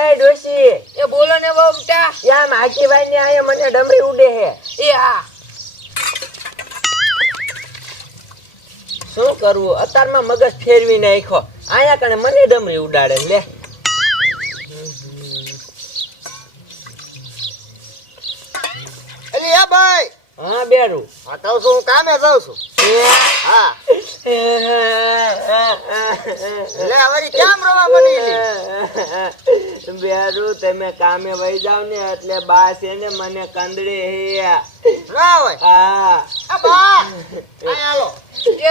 એ ડોશી. એ બોલો ને બહુ બેટા યા માકી ભાઈ ને આયા મને ડમરી ઉડે હે એ હા. શું કરવું? અત્યારમાં મગજ ફેરવી નાખ્યો. આયા કણે મને ડમરી ઉડાડે લે. અલી એ ભાઈ. હા બેરું. આ તો છું હું કામે જાઉં છું? હા. હવે કેમ રવા બની બેરું તમે કામે વહી જાવ ને એટલે બા છે ને મને કંદડે હા. આ બા એ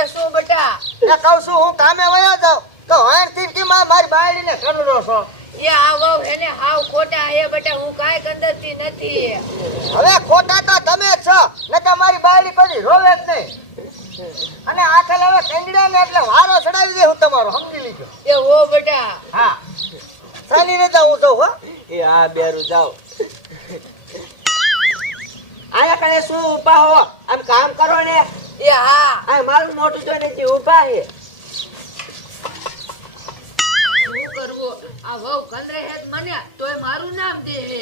શું બેટા? એ કહું છું હું કામે વયો જાવ તો હોયરથી કે માં મારી બાયડીને કરડો છો? એ આ એને હાવ ખોટા હે બેટા હું કાંઈ કંદરતી નથી. હવે ખોટા તો તમે છો ને મારી બાયડી કદી રોવે જ નહીં. અને આખેલ હવે કેન્ડિડા ને એટલે વારો ચડાવી દે હું તમારો સમજી લીધો? એ ઓ બેટા. હા. ચાલી ને જાઉં છું હા. એ આ બેરું જાઓ. આયા કણે શું ઊભા હો? આમ કામ કરો ને. એ હા. આ મારું મોટું જોઈને ને ઊભા હે. શું કરવું? આ વહુ કંદરે હે મને તોય મારું નામ દે હે.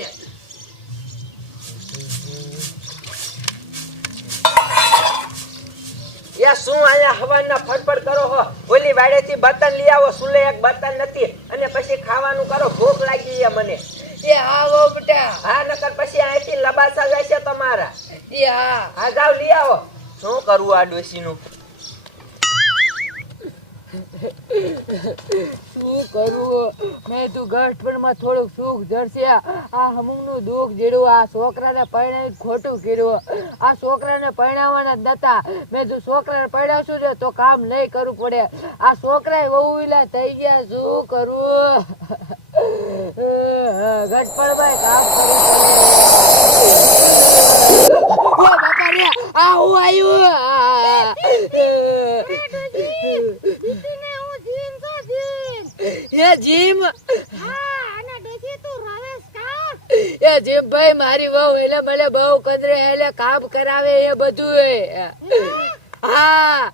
યા શું અહીંયા હવાના ફડફડ કરો હો? ઓલી વાડેથી બર્તન લઈ આવો સુલે એક બર્તન નથી. અને પછી ખાવાનું કરો ભૂખ લાગી છે મને. એ વહુ બેટા. હા નકર પછી અહીંથી લબાસા જાય છે તમારા. એ હા. હા જાવ લઈ આવો. શું કરવું આ ડોશીનું? શું કરું? મેં તું ગઢપણમાં થોડુંક સુખ જરશે આ હમુંગનું દુઃખ જેડું આ છોકરાને પરણાવી ખોટું કર્યું. આ છોકરાને પરણાવવાના જ નતા. મેં તું છોકરાને પરણાવશું ને તો કામ નહીં કરવું પડે. આ છોકરાએ બહુ વિલા થઈ ગયા. શું કરવું ગઠપણમાં કામ કરવું પડે. આ હું આવ્યું? જીમ. એ જીમ ભાઈ મારી વહુ એટલે મને બહુ કદરે એટલે કામ કરાવે એ બધું એ હા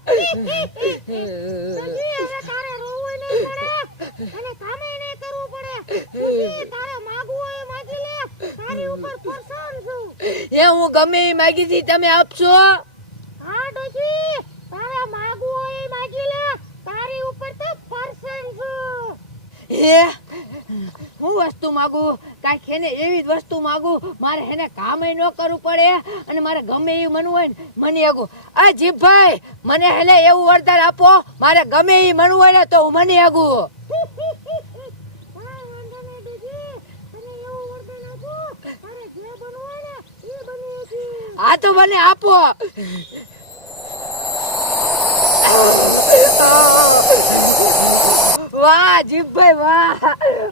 એ હું ગમે એ માગી હતી તમે આપશો? હે? હું વસ્તુ માંગુ? કાંઈક એને એવી જ વસ્તુ માંગુ? મારે એને કામ ન કરવું પડે અને મારે ગમે એ મનવું હોય ને મને આગું આ જીભભાઈ મને એને એવું વરદાન આપો મારે ગમે એ મનવું હોય ને તો હું મને આગું હા તો મને આપો. વાહ, જીભભાઈ, વાહ.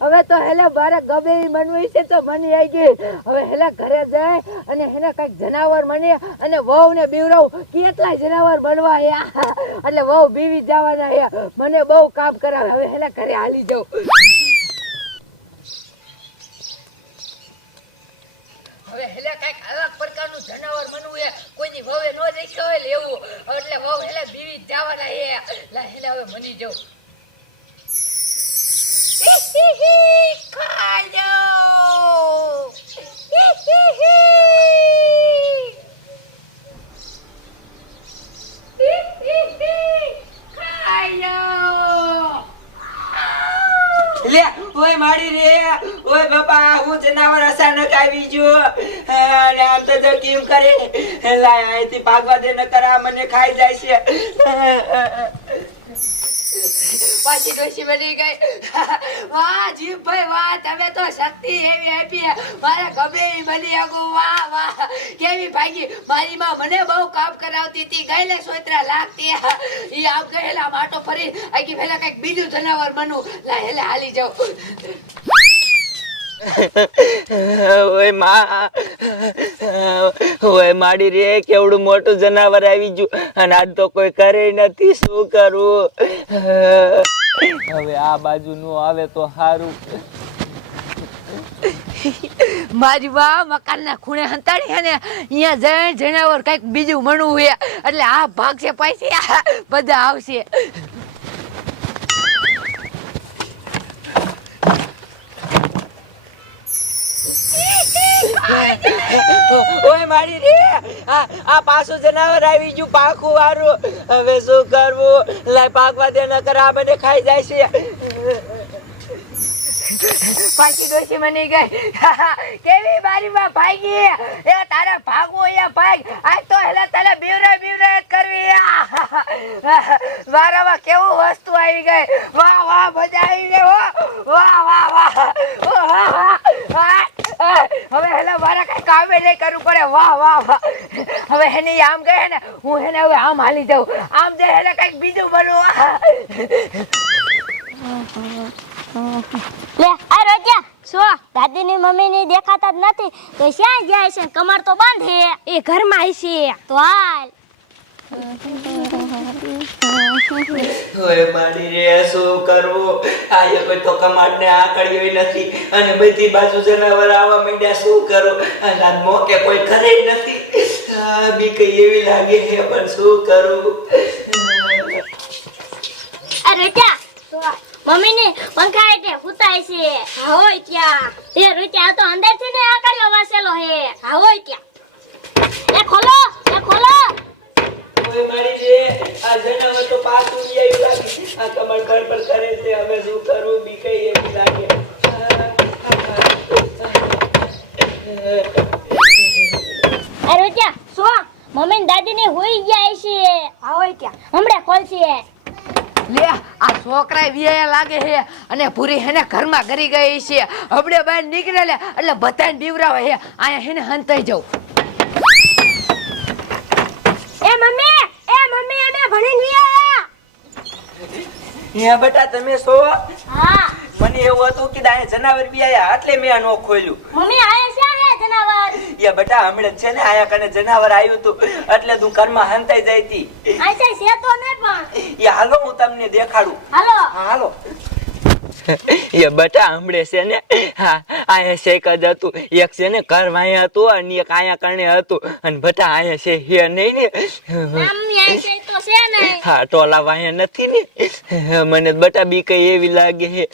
હવે તો હેલે મારે ગમે મનવી છે તો મની આવી ગઈ. હવે હેલે ઘરે જાય અને હેને કંઈક જનાવર મને અને વહુ ને બીવરાવ કેટલા જનાવર બનવા હે એટલે વહુ બીવી જવાના હે મને બહુ કામ કરાવે. હવે હેલે ઘરે હાલી જાઉં. અલગ પ્રકારનું જનાવર બનવું હે કોઈની વહુએ નો દેખ્યો લેવું એટલે વહુ હેલે બીવી જવાના હવે મની જાઉં. લે, ઓય માડી રે, ઓય બાપા, હું આવી ગયો. અને આમ તો જો કેમ કરે? લાય, અહીંથી ભાગવા દે, નકર આ મને ખાઈ જાય છે. પાછી ડોશી બની ગઈ. વાહ, જીવભાઈ, વાહ, તમે તો શક્તિ એવી આપી મારે ગમે એ બની આગો. વાહ વાહ. કેવી ભાગી. મારી માં મને બહુ કામ કરાવતી હતી. ગયેલે સોતરા લાગતી. ઈ આમ ગયેલા માટો ફરી આગી પેલા કંઈક બીજું જનાવર બનવું. લા હેલે, હાલી જાઉં. ઓયમાં. ઓય માડી રે, કેવડું મોટું જનાવર આવી ગયું. અને આજ તો કોઈ કરે નથી, શું કરવું હવે આ બાજુ નો આવે તો સારું મારી બા મકાન ના ખૂણે હંતાડી હે ને, અહીંયા જણ જણાવર કંઈક બીજું મણવું હે. એટલે આ ભાગ છે પૈસા બધા આવશે. ઓય મારી રે, આ પાછું જનાવર આવી ગયું, પાખું વારું. હવે શું કરવું? લાય પાકવા દે, નકર આ મને ખાઈ જાય છે. પાછી દોશી મની ગઈ. કેવી બારીમાં ભાગી? એ તારે ભાગવું એ ભાગ. આજ તો એટલે તારે બીવરે બીવરે કરવી વારામાં કેવું વસ્તુ આવી ગઈ? વાહ વાહ મજા આવી ગઈ હો વાહ વાહ વાહ ઓ, વાહ, વાહ. આ, હવે એટલે મારે કઈ કામે નહીં કરવું પડે. વાહ વાહ વાહ. હવે એને આમ કહે ને હું એને હવે આમ હાલી જાઉં. આમ જે એને કંઈક બીજું બનવું. લે આ રોજ્યા ની દાદીની મમ્મીની દેખાતા જ નથી. તો શ્યાં જાય છે? કમર તો બંધ હે. એ ઘરમાં છે તો હાલ. ઓય મારી રે શું કરવું? આ એક તો કમાડ ને આકડ્યો નથી. અને બધી બાજુ જનાવર આવવા માંડ્યા શું કરું? આ મોકે કોઈ કરે નથી. બી કઈ એવી લાગે છે પણ શું કરું? આ રોજ્યા મમ્મીની પંખા હેઠે હુતાય છે. હોય ત્યાં એ આ તો અંદરથી ને આકડ્યો વાસેલો હે હા હોય ત્યાં એ ખોલો એ ખોલો. આ જનાવર તો પાછું આવ્યું લાગે. આ કમળ પર પર કરે છે હવે શું કરું બી કઈ એવી લાગે. અરે રોજ્યા સો મમ્મી ને દાદીને હોઈ ગયા છે. આ હોય ત્યાં હમણાં ખોલશે લે આ છોકરા વિયા લાગે છે અને પૂરી હેને ઘરમાં ગરી ગઈ છે. હમણે બહાર નીકળે લે એટલે બધાને બીવરાવે છે. અહીંયા હેને હંતાઈ જાઉં એ મમ્મી એ મમ્મી અમે ભણીને વિયા હે બેટા તમે સો હા. મને એવું હતું કે દાય જનાવર બી આયા એટલે મેં આ નો ખોલ્યું. મમ્મી આયા છે હે જનાવર? યા બેટા હમણાં છે ને આયા કને જનાવર આવ્યું તું એટલે તું ઘરમાં હંતાઈ જાય તી આય છે તો ને પણ. યા હાલો હું તમને દેખાડું. હાલો. હા હાલો. એ બટા હમણે છે ને? હા આયા શેક જ હતું. એક છે ને ઘર વાયા હતું અને એક આયા કરણે હતું. અને બટા આયા છે હે નહીં ને? હા ટોલા વાયા નથી ને? મને બટા બી કઈ એવી લાગે છે.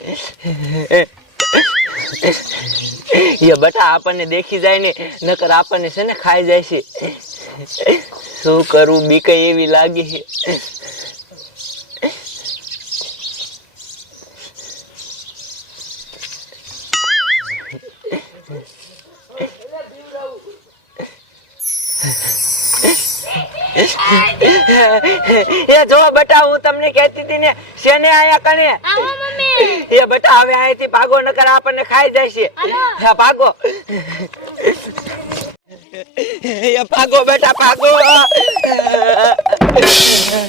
એ બટા આપણને દેખી જાય ને નકર આપણને છે ને ખાઈ જાય છે. શું કરવું બી કઈ એવી લાગે છે. એ જો બટા હું તમને કહેતી હતી ને શેને આયા કણે? આવો મમ્મી. એ બટા હવે અહીંથી ભાગો નકર આપણને ખાઈ જાય છે. હા ભાગો. એ ભાગો બેટા ભાગો.